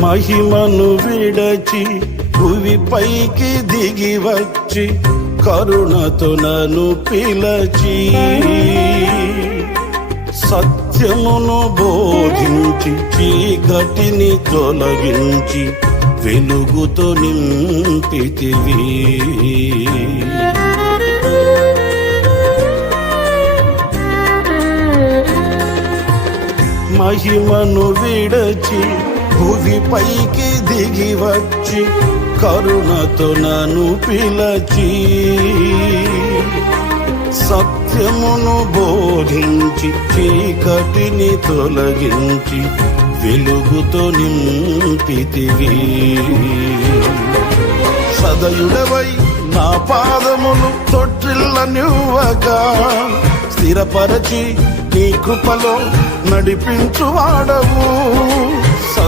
మహిమను విడచి భువి పైకి దిగి వచ్చి కరుణతో నన్ను పిలచి సత్యమును బోధించి చీకటిని తొలగించి వెలుగుతో నింపితివి. మహిమను విడచి భువి పైకి దిగి వచ్చి కరుణతో నన్ను పిలచి సత్యమును బోధించి చీకటిని తొలగించి వెలుగుతో నింపితివి. సదయుడవై నా పాదములు తొట్టిల్లనివ్వగా స్థిరపరచి నీ కృపలో నడిపించువాడవు.